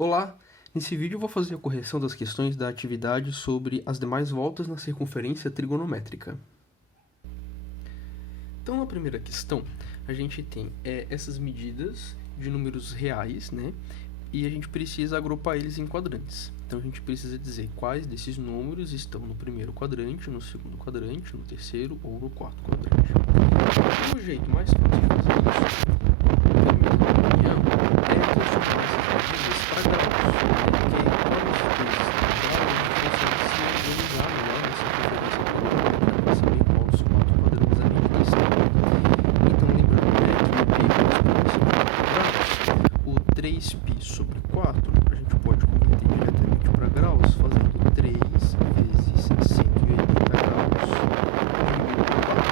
Olá! Nesse vídeo eu vou fazer a correção das questões da atividade sobre as demais voltas na circunferência trigonométrica. Então, na primeira questão, a gente tem essas medidas de números reais, né? E a gente precisa agrupar eles em quadrantes. Então, a gente precisa dizer quais desses números estão no primeiro quadrante, no segundo quadrante, no terceiro ou no quarto quadrante. O jeito mais fácil de fazer isso, na minha opinião, é transformar essas medidas para graus. Porque quando as coisas estão graus, a gente consegue se organizar melhor nessa conferência trigonométrica para saber qual os quatro quadrantes a medida está. Então, lembrando que o π corresponde a 4 graus, o 3π sobre 4, a gente pode converter diretamente para graus, fazendo 3 vezes 180 graus dividido por 4.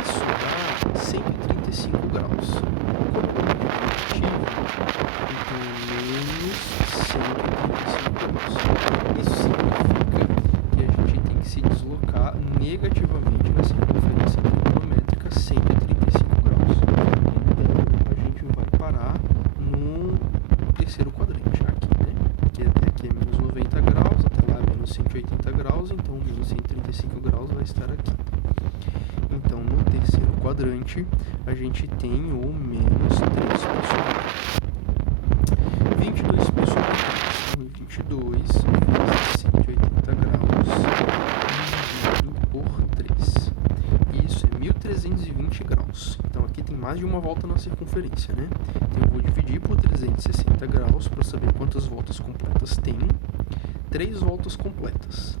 Isso dá 135 graus. Como é negativo, então menos 135 graus. Isso significa que a gente tem que se deslocar negativamente na circunferência trigonométrica 135 graus. Então, a gente vai parar no terceiro quadrante, aqui, né? Que até aqui é menos 90 graus, até lá é menos 180 graus, então menos 135 graus vai estar aqui. Então, no terceiro quadrante, a gente tem o menos 3π sobre 22π sobre 3. 22 vezes 180 graus dividido por 3. Isso é 1320 graus. Então, aqui tem mais de uma volta na circunferência, né? Então, eu vou dividir por 360 graus para saber quantas voltas completas tem. 3 voltas completas.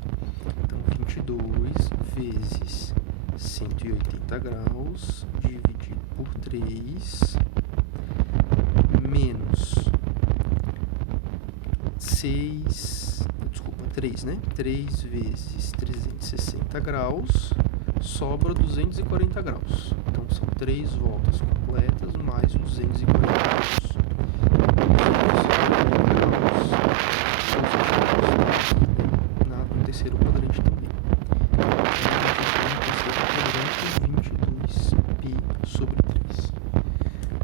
Então, 22 vezes 180 graus dividido por 3 menos 3, né? 3 vezes 360 graus sobra 240 graus. Então, são 3 voltas completas mais 240 graus. 240 graus no terceiro quadrante também. 22π sobre 3.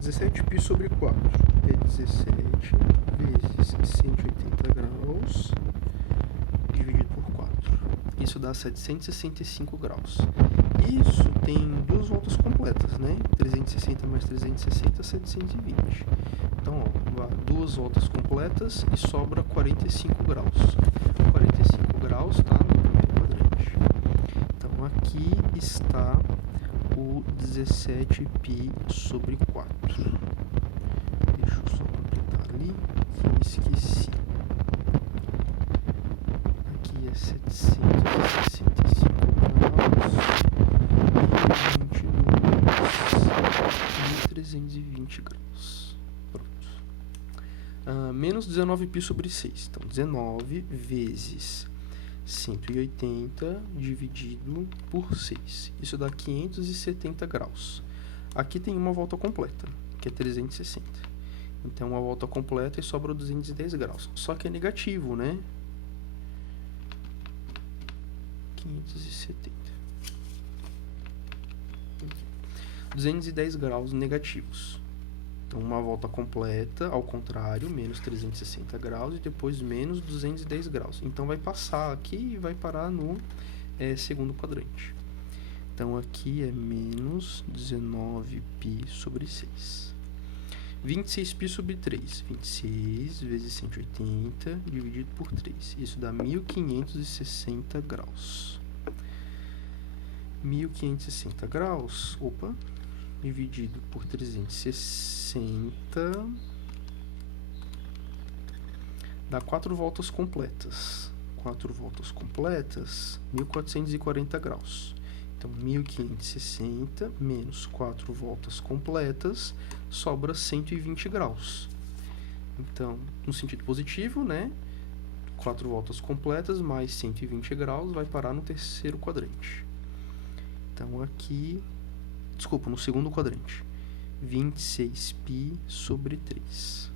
17π sobre 4 é 17 vezes 180 graus dividido por 4. Isso dá 765 graus. Isso tem duas voltas completas, né? 360 mais 360, 720. Então, ó, duas voltas completas e sobra 45 graus. 45 graus está no primeiro quadrante. Então, aqui está o 17π sobre 4. Deixa eu só completar ali, que eu esqueci. Aqui é 765 graus e 1320 graus. Pronto. Menos 19π sobre 6. Então, 19 vezes 180 dividido por 6. Isso dá 570 graus. Aqui tem uma volta completa, que é 360. Então, uma volta completa e sobra 210 graus. Só que é negativo, né? 570. 210 graus negativos. Então, uma volta completa, ao contrário, menos 360 graus e depois menos 210 graus. Então, vai passar aqui e vai parar no segundo quadrante. Então, aqui é menos 19π sobre 6. 26π sobre 3. 26 vezes 180 dividido por 3. Isso dá 1560 graus. 1560 graus, dividido por 360 dá 4 voltas completas. 4 voltas completas, 1440 graus. Então, 1560 menos 4 voltas completas sobra 120 graus. Então, no sentido positivo, né? 4 voltas completas mais 120 graus vai parar no terceiro quadrante. Então, aqui, no segundo quadrante. 26π sobre 3.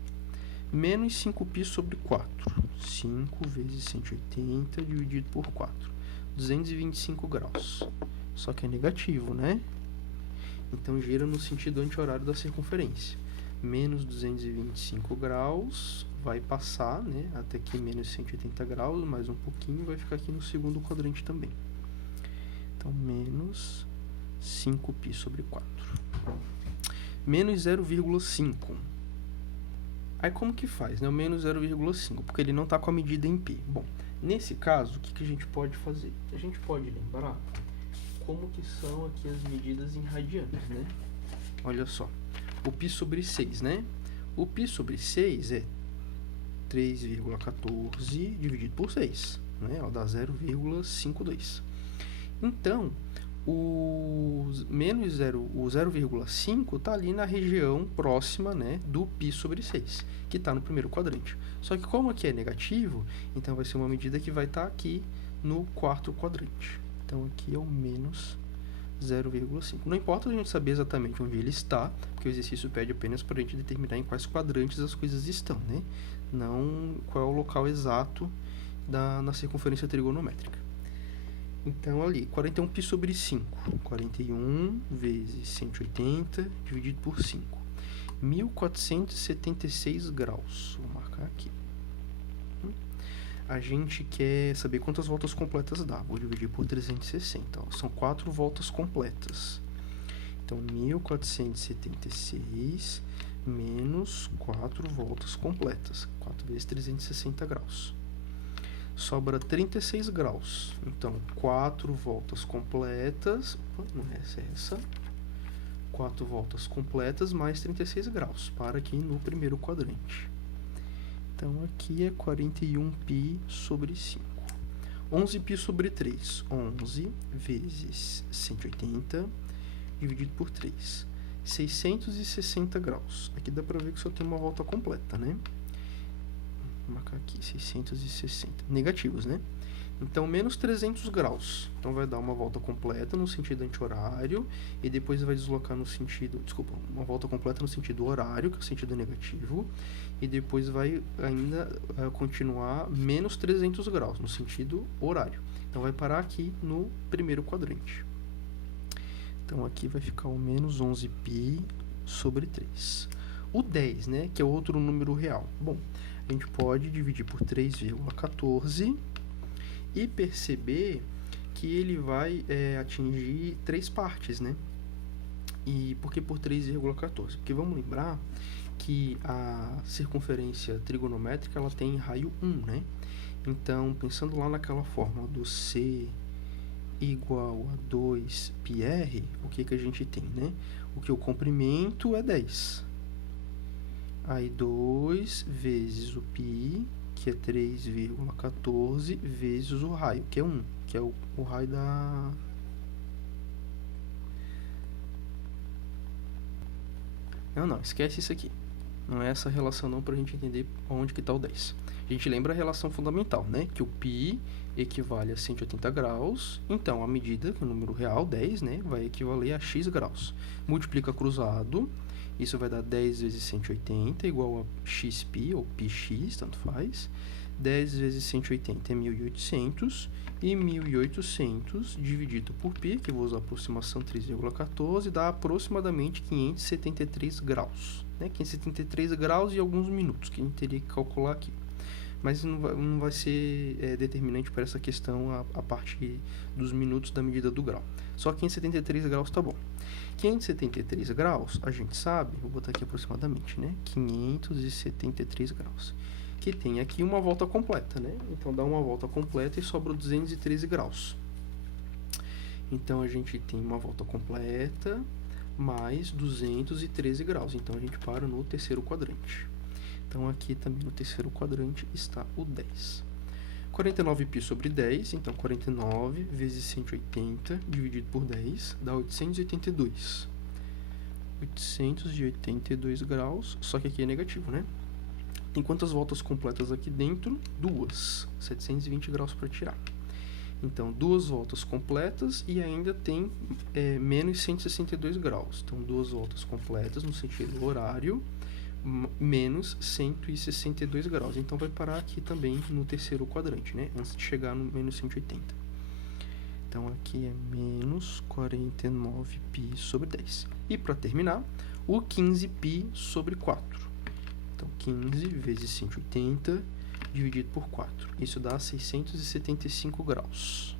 Menos 5π sobre 4. 5 vezes 180 dividido por 4. 225 graus. Só que é negativo, né? Então, gira no sentido anti-horário da circunferência. Menos 225 graus vai passar, né, até aqui menos 180 graus, mais um pouquinho, vai ficar aqui no segundo quadrante também. Então, menos 5π sobre 4. Menos 0,5. Aí como que faz, né? O menos 0,5, porque ele não está com a medida em π. Bom, nesse caso, o que a gente pode fazer? A gente pode lembrar como que são aqui as medidas em radianos, né? Olha só, o π sobre 6, né? O π sobre 6 é 3,14 dividido por 6, né? Dá 0,52. Então, o 0,5 está ali na região próxima, né, do π sobre 6, que está no primeiro quadrante. Só que como aqui é negativo, então vai ser uma medida que vai estar aqui no quarto quadrante. Então, aqui é o menos 0,5. Não importa a gente saber exatamente onde ele está, porque o exercício pede apenas para a gente determinar em quais quadrantes as coisas estão, né? Não qual é o local exato na circunferência trigonométrica. Então, ali, 41π sobre 5. 41 vezes 180 dividido por 5. 1476 graus. Vou marcar aqui. A gente quer saber quantas voltas completas dá. Vou dividir por 360. Ó. São 4 voltas completas. Então, 1476 menos 4 voltas completas. 4 vezes 360 graus. Sobra 36 graus. Então, 4 voltas completas. Não é essa. 4 voltas completas mais 36 graus. Para aqui no primeiro quadrante. Então, aqui é 41π sobre 5. 11π sobre 3. 11 vezes 180 dividido por 3. 660 graus. Aqui dá para ver que só tem uma volta completa, né? Vou marcar aqui, 660. Negativos, né? Então, menos 300 graus. Então, vai dar uma volta completa no sentido anti-horário e depois vai deslocar no sentido... Desculpa, uma volta completa no sentido horário, que é o sentido negativo, e depois vai ainda continuar menos 300 graus no sentido horário. Então, vai parar aqui no primeiro quadrante. Então, aqui vai ficar o menos 11π sobre 3. O 10, né, que é outro número real. Bom, a gente pode dividir por 3,14 e perceber que ele vai atingir 3 partes, né? E por que por 3,14? Porque vamos lembrar que a circunferência trigonométrica ela tem raio 1, né? Então, pensando lá naquela fórmula do C igual a 2πr, o que a gente tem, né? O que o comprimento é 10. Aí 2 vezes o π, que é 3,14, vezes o raio, que é 1, que é o raio da... Não, esquece isso aqui. Não é essa relação não para a gente entender onde que está o 10. A gente lembra a relação fundamental, né? Que o π equivale a 180 graus. Então, a medida, que é o número real, 10, né? Vai equivaler a x graus. Multiplica cruzado. Isso vai dar 10 vezes 180 igual a xπ, ou πx, tanto faz. 10 vezes 180 é 1.800. E 1.800 dividido por π, que eu vou usar a aproximação 3,14, dá aproximadamente 573 graus. Né? 573 graus e alguns minutos, que a gente teria que calcular aqui. Mas não vai ser determinante para essa questão a partir dos minutos da medida do grau. Só 573 graus tá bom. 573 graus, a gente sabe, vou botar aqui aproximadamente, né? 573 graus. Que tem aqui uma volta completa, né? Então, dá uma volta completa e sobra 213 graus. Então, a gente tem uma volta completa mais 213 graus. Então, a gente para no terceiro quadrante. Então, aqui também no terceiro quadrante está o 10. 49π sobre 10, então 49 vezes 180 dividido por 10 dá 882. 882 graus, só que aqui é negativo, né? Tem quantas voltas completas aqui dentro? 2. 720 graus para tirar. Então, 2 voltas completas e ainda tem menos 162 graus. Então, 2 voltas completas no sentido horário, menos 162 graus. Então, vai parar aqui também no terceiro quadrante, né? Antes de chegar no menos 180. Então, aqui é menos 49π sobre 10. E, para terminar, o 15π sobre 4. Então, 15 vezes 180 dividido por 4. Isso dá 675 graus.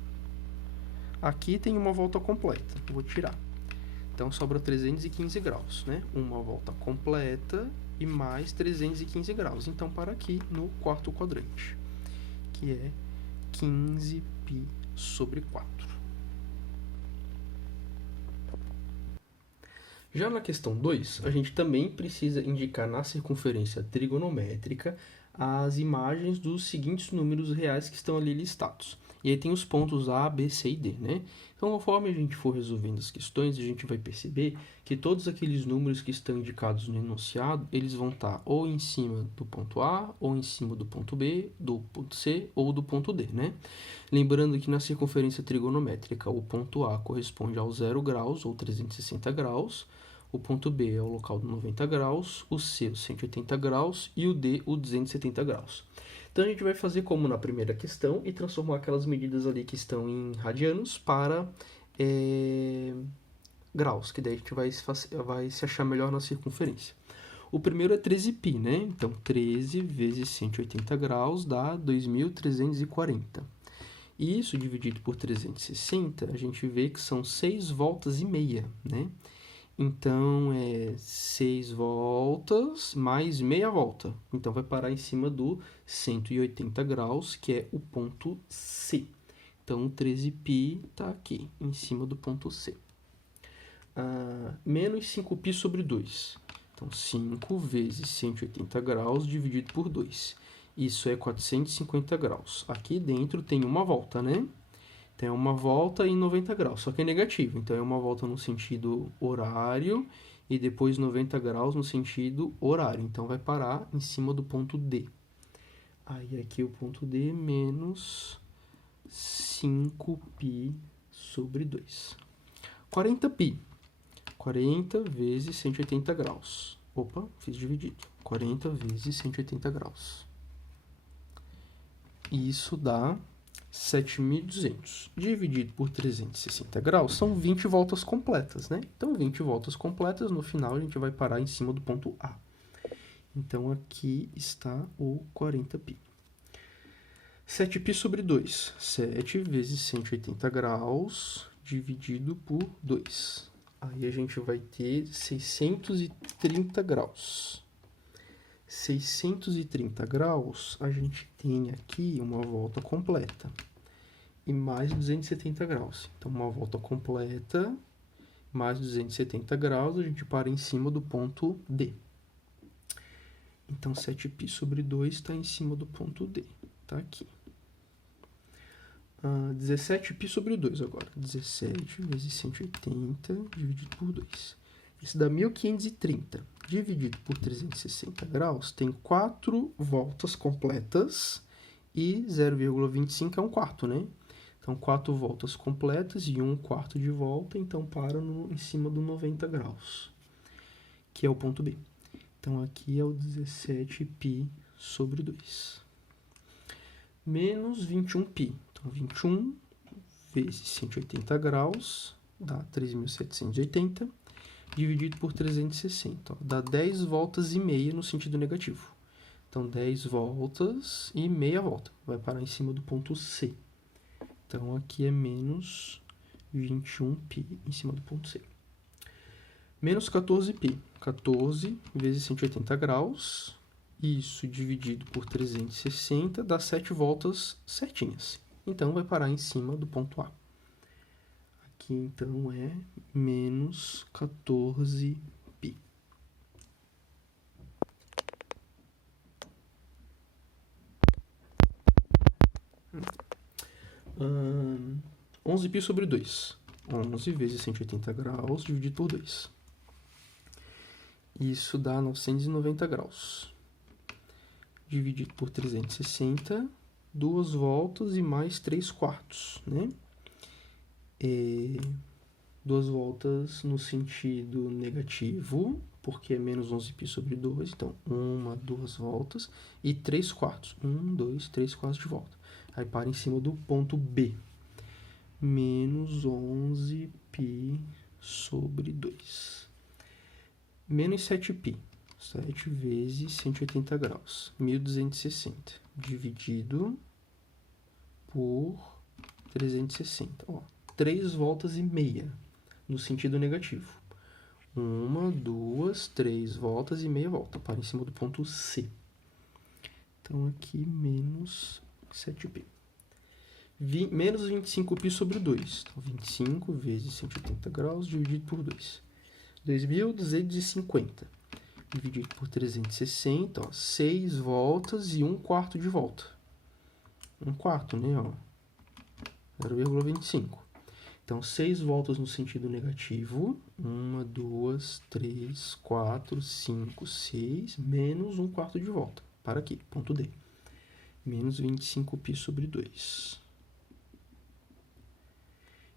Aqui tem uma volta completa. Vou tirar. Então, sobra 315 graus, né? Uma volta completa e mais 315 graus. Então, para aqui no quarto quadrante, que é 15π sobre 4. Já na questão 2, a gente também precisa indicar na circunferência trigonométrica as imagens dos seguintes números reais que estão ali listados. E aí tem os pontos A, B, C e D, né? Então, conforme a gente for resolvendo as questões, a gente vai perceber que todos aqueles números que estão indicados no enunciado, eles vão estar ou em cima do ponto A, ou em cima do ponto B, do ponto C ou do ponto D, né? Lembrando que na circunferência trigonométrica, o ponto A corresponde ao 0 graus, ou 360 graus, o ponto B é o local do 90 graus, o C o 180 graus e o D o 270 graus. Então, a gente vai fazer como na primeira questão e transformar aquelas medidas ali que estão em radianos para graus, que daí a gente vai se achar melhor na circunferência. O primeiro é 13π, né? Então, 13 vezes 180 graus dá 2.340. E isso dividido por 360, a gente vê que são 6 voltas e meia, né? Então, é 6 voltas mais meia volta. Então, vai parar em cima do 180 graus, que é o ponto C. Então, 13π está aqui, em cima do ponto C. Menos 5π sobre 2. Então, 5 vezes 180 graus dividido por 2. Isso é 450 graus. Aqui dentro tem uma volta, né? Então, é uma volta em 90 graus, só que é negativo. Então, é uma volta no sentido horário e depois 90 graus no sentido horário. Então, vai parar em cima do ponto D. Aí, aqui o ponto D menos 5π sobre 2. 40π. 40 vezes 180 graus. Opa, fiz dividido. 40 vezes 180 graus. E isso dá 7.200. Dividido por 360 graus, são 20 voltas completas, né? Então, 20 voltas completas, no final a gente vai parar em cima do ponto A. Então, aqui está o 40π. 7π sobre 2. 7 vezes 180 graus dividido por 2. Aí a gente vai ter 630 graus. 630 graus, a gente tem aqui uma volta completa. E mais 270 graus. Então, uma volta completa, mais 270 graus, a gente para em cima do ponto D. Então, 7π sobre 2 está em cima do ponto D. Está aqui. 17π sobre 2 agora. 17 vezes 180 dividido por 2. Isso dá 1.530. Dividido por 360 graus, tem 4 voltas completas e 0,25 é um quarto, né? Então, 4 voltas completas e 1/4 de volta, então para em cima do 90 graus, que é o ponto B. Então, aqui é o 17π sobre 2. Menos 21π. Então, 21 vezes 180 graus dá 3.780. Dividido por 360, ó, dá 10 voltas e meia no sentido negativo. Então, 10 voltas e meia volta. Vai parar em cima do ponto C. Então, aqui é menos 21π em cima do ponto C. Menos 14π. 14 vezes 180 graus. Isso dividido por 360 dá 7 voltas certinhas. Então, vai parar em cima do ponto A. Aqui, então, é menos 14π. Hum, 11π sobre 2. 11 vezes 180 graus dividido por 2. Isso dá 990 graus. Dividido por 360, 2 voltas e mais 3/4, né? 2 voltas no sentido negativo, porque é menos 11π sobre 2, então 1, 2 voltas, e 3/4, 1, 2, 3/4 de volta. Aí para em cima do ponto B, menos 11π sobre 2. Menos 7π. 7 vezes 180 graus. 1.260 dividido por 360. Ó, 3 voltas e meia no sentido negativo. 1, 2, 3 voltas e meia volta. Para em cima do ponto C. Então, aqui, menos 7π. Menos 25π sobre 2. Então, 25 vezes 180 graus dividido por 2. 2.250 dividido por 360, ó, 6 voltas e 1/4 de volta. 1/4, né, ó, 0,25. Então, 6 voltas no sentido negativo. 1, 2, 3, 4, 5, 6, menos 1/4 de volta. Para aqui, ponto D. Menos 25π sobre 2.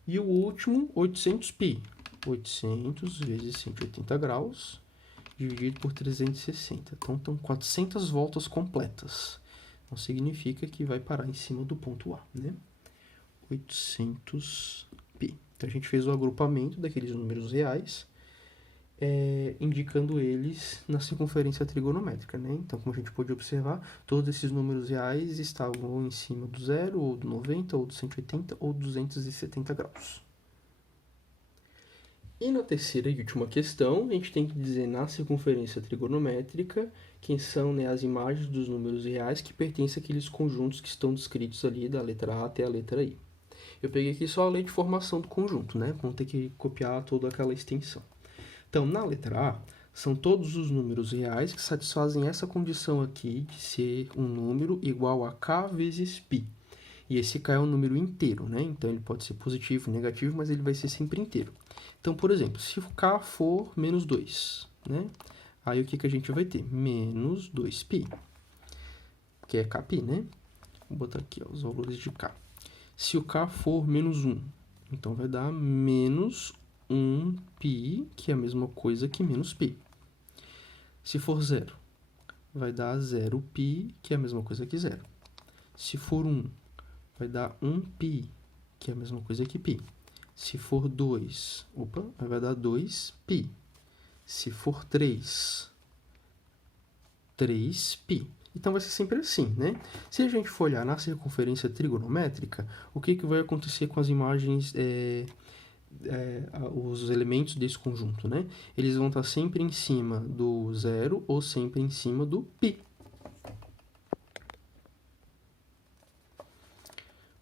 E o último, 800π. 800 vezes 180 graus dividido por 360. Então, estão 400 voltas completas. Então, significa que vai parar em cima do ponto A, né? 800π. Então, a gente fez o agrupamento daqueles números reais, indicando eles na circunferência trigonométrica, né? Então, como a gente pode observar, todos esses números reais estavam ou em cima do 0, ou do 90, ou do 180, ou 270 graus. E na terceira e última questão, a gente tem que dizer na circunferência trigonométrica quem são, né, as imagens dos números reais que pertencem àqueles conjuntos que estão descritos ali da letra A até a letra I. Eu peguei aqui só a lei de formação do conjunto, né? Vamos ter que copiar toda aquela extensão. Então, na letra A, são todos os números reais que satisfazem essa condição aqui de ser um número igual a k vezes π. E esse k é um número inteiro, né? Então, ele pode ser positivo, negativo, mas ele vai ser sempre inteiro. Então, por exemplo, se o k for menos 2, né? Aí, o que a gente vai ter? Menos 2π, que é kπ, né? Vou botar aqui, ó, os valores de k. Se o k for menos 1, então vai dar menos 1π, que é a mesma coisa que menos π. Se for 0, vai dar 0π, que é a mesma coisa que 0. Se for 1, vai dar 1π, que é a mesma coisa que π. Se for 2, vai dar 2π. Se for 3, 3π. Então, vai ser sempre assim, né? Se a gente for olhar na circunferência trigonométrica, o que vai acontecer com as imagens, os elementos desse conjunto, né? Eles vão estar sempre em cima do 0 ou sempre em cima do π.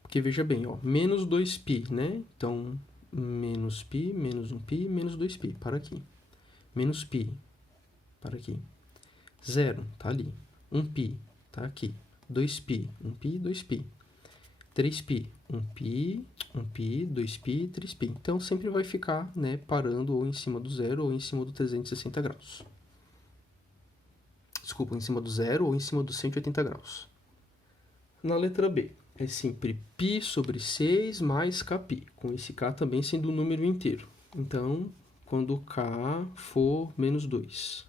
Porque, veja bem, ó, menos 2π, né? Então, menos π, menos 1π, menos 2π, para aqui. Menos π, para aqui. 0, tá ali. 1π, tá aqui. 2π, 1π, 2π. 3π, 1π, 1π, 2π, 3π. Então, sempre vai ficar, né, parando ou em cima do 0 ou em cima do 360 graus. Desculpa, em cima do 0 ou em cima do 180 graus. Na letra B, é sempre π sobre 6 mais kπ, com esse k também sendo um número inteiro. Então, quando k for menos 2,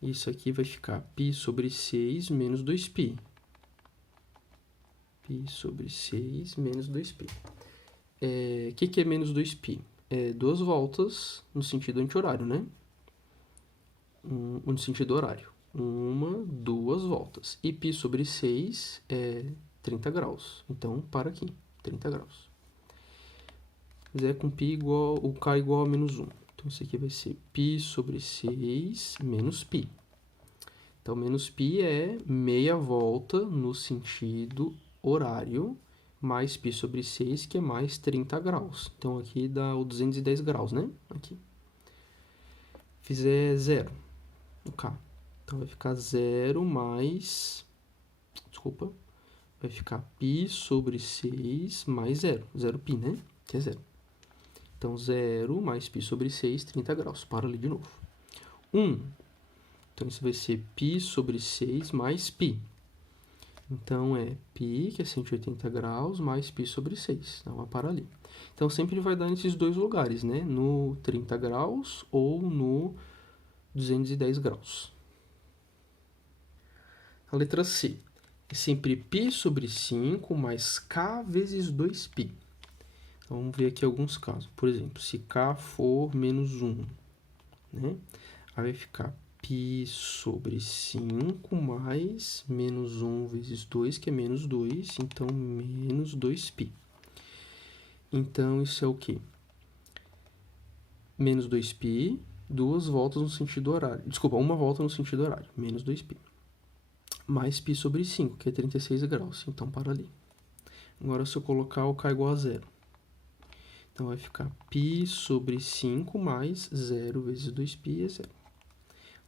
isso aqui vai ficar π sobre 6 menos 2π. π sobre 6 menos 2π. O que é menos 2π? É 2 voltas no sentido anti-horário, né? No sentido horário. 1, 2 voltas. E π sobre 6 é 30 graus. Então, para aqui, 30 graus. Fizer com π igual, o k igual a menos 1. Então, isso aqui vai ser π sobre 6 menos π. Então, menos π é meia volta no sentido horário, mais π sobre 6, que é mais 30 graus. Então, aqui dá o 210 graus, né? Aqui. Fizer 0 no k. Então, vai ficar 0 mais... Desculpa. Vai ficar π sobre 6 mais 0. 0π, né? Que é 0. Então, 0 mais π sobre 6, 30 graus. Para ali de novo. 1. Então, isso vai ser π sobre 6 mais π. Então, é π, que é 180 graus, mais π sobre 6. Então, vai parar ali. Então, sempre vai dar nesses dois lugares, né? No 30 graus ou no 210 graus. A letra C. É sempre π sobre 5 mais k vezes 2π. Então, vamos ver aqui alguns casos. Por exemplo, se k for menos 1, né? Aí vai ficar π sobre 5 mais menos 1 vezes 2, que é menos 2, então menos 2π. Então, isso é o quê? Menos 2π, duas voltas no sentido horário. Desculpa, uma volta no sentido horário, menos 2π. Mais π sobre 5, que é 36 graus, então para ali. Agora, se eu colocar o k igual a zero. Então, vai ficar π sobre 5 mais 0 vezes 2π é zero.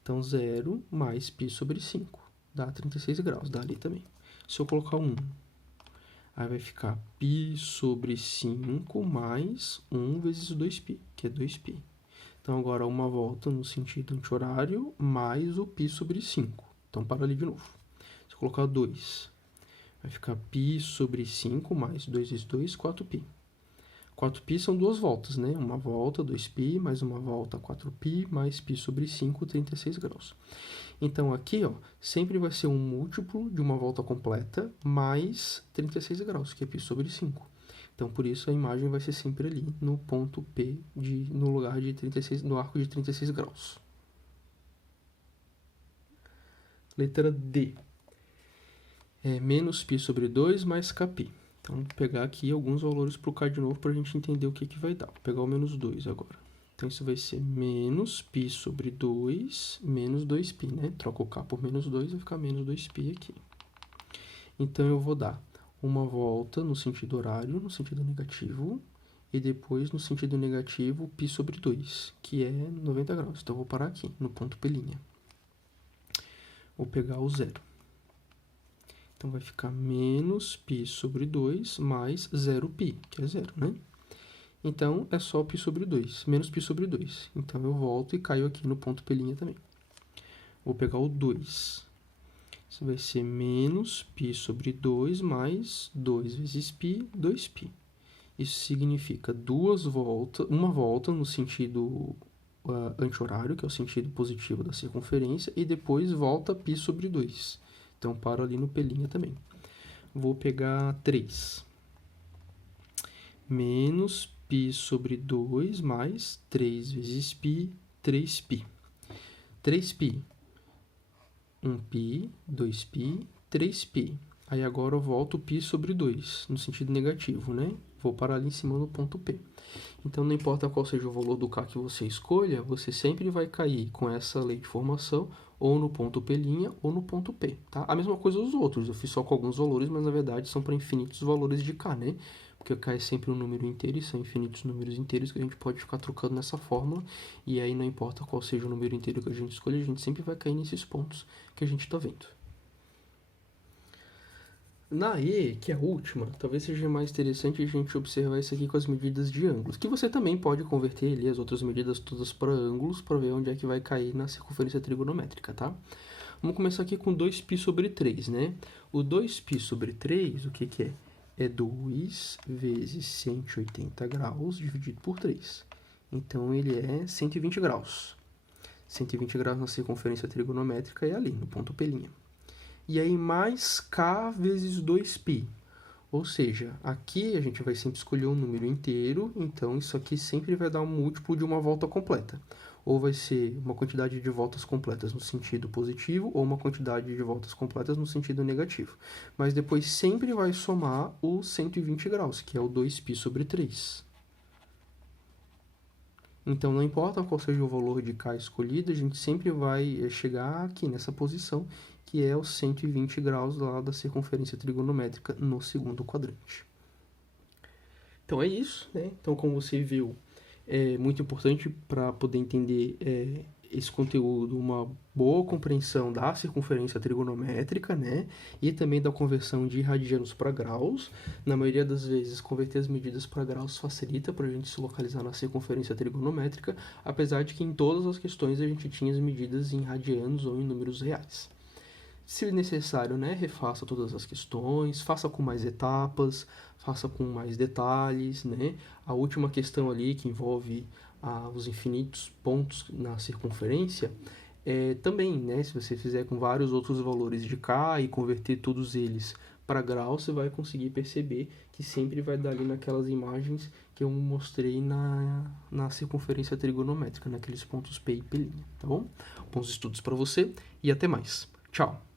Então, 0 mais π sobre 5 dá 36 graus, dá ali também. Se eu colocar 1, aí vai ficar π sobre 5 mais 1 vezes 2π, que é 2π. Então, agora uma volta no sentido anti-horário mais o π sobre 5. Então, para ali de novo. Se eu colocar 2, vai ficar π sobre 5 mais 2 vezes 2, 4π. 4π são duas voltas, né? Uma volta, 2π, mais uma volta, 4π, mais π sobre 5, 36 graus. Então, aqui, ó, sempre vai ser um múltiplo de uma volta completa mais 36 graus, que é π sobre 5. Então, por isso, a imagem vai ser sempre ali no ponto P, no lugar de 36, no arco de 36 graus. Letra D. É menos π sobre 2 mais kπ. Então, vou pegar aqui alguns valores para o k de novo para a gente entender o que vai dar. Vou pegar o menos 2 agora. Então, isso vai ser menos π sobre 2 menos 2π, né? Troca o k por menos 2, vai ficar menos 2π aqui. Então, eu vou dar uma volta no sentido horário, no sentido negativo, e depois no sentido negativo π sobre 2, que é 90 graus. Então, eu vou parar aqui, no ponto P'. Vou pegar o zero. Então, vai ficar menos π sobre 2 mais 0π, que é zero, né? Então, é só π sobre 2, menos π sobre 2. Então, eu volto e caio aqui no ponto P' também. Vou pegar o 2. Isso vai ser menos π sobre 2 mais 2 vezes π, 2π. Isso significa uma volta no sentido anti-horário, que é o sentido positivo da circunferência, e depois volta π sobre 2. Então, paro ali no P' também. Vou pegar 3. Menos π sobre 2 mais 3 vezes π, 3π. 3π, 1π, 2π, 3π. Aí agora eu volto π sobre 2, no sentido negativo, né? Vou parar ali em cima no ponto P. Então, não importa qual seja o valor do k que você escolha, você sempre vai cair com essa lei de formação ou no ponto P' ou no ponto P, tá? A mesma coisa os outros, eu fiz só com alguns valores, mas na verdade são para infinitos valores de k, né? Porque k é sempre um número inteiro e são infinitos números inteiros que a gente pode ficar trocando nessa fórmula, e aí não importa qual seja o número inteiro que a gente escolher, a gente sempre vai cair nesses pontos que a gente está vendo. Na E, que é a última, talvez seja mais interessante a gente observar isso aqui com as medidas de ângulos, que você também pode converter ali as outras medidas todas para ângulos, para ver onde é que vai cair na circunferência trigonométrica, tá? Vamos começar aqui com 2π sobre 3, né? O 2π sobre 3, o que que é? É 2 vezes 180 graus dividido por 3. Então, ele é 120 graus. 120 graus na circunferência trigonométrica é ali, no ponto P'. E aí, mais k vezes 2π. Ou seja, aqui a gente vai sempre escolher um número inteiro, então isso aqui sempre vai dar um múltiplo de uma volta completa. Ou vai ser uma quantidade de voltas completas no sentido positivo, ou uma quantidade de voltas completas no sentido negativo. Mas depois sempre vai somar o 120 graus, que é o 2π sobre 3. Então, não importa qual seja o valor de k escolhido, a gente sempre vai chegar aqui nessa posição, que é os 120 graus lá da circunferência trigonométrica no segundo quadrante. Então, é isso, né? Então, como você viu, é muito importante para poder entender esse conteúdo, uma boa compreensão da circunferência trigonométrica, né? E também da conversão de radianos para graus. Na maioria das vezes, converter as medidas para graus facilita para a gente se localizar na circunferência trigonométrica, apesar de que em todas as questões a gente tinha as medidas em radianos ou em números reais. Se necessário, né, refaça todas as questões, faça com mais etapas, faça com mais detalhes, né? A última questão ali, que envolve os infinitos pontos na circunferência, Também, né, se você fizer com vários outros valores de K e converter todos eles para grau, você vai conseguir perceber que sempre vai dar ali naquelas imagens que eu mostrei na circunferência trigonométrica, naqueles pontos P e P', tá bom? Bons estudos para você e até mais. Tchau!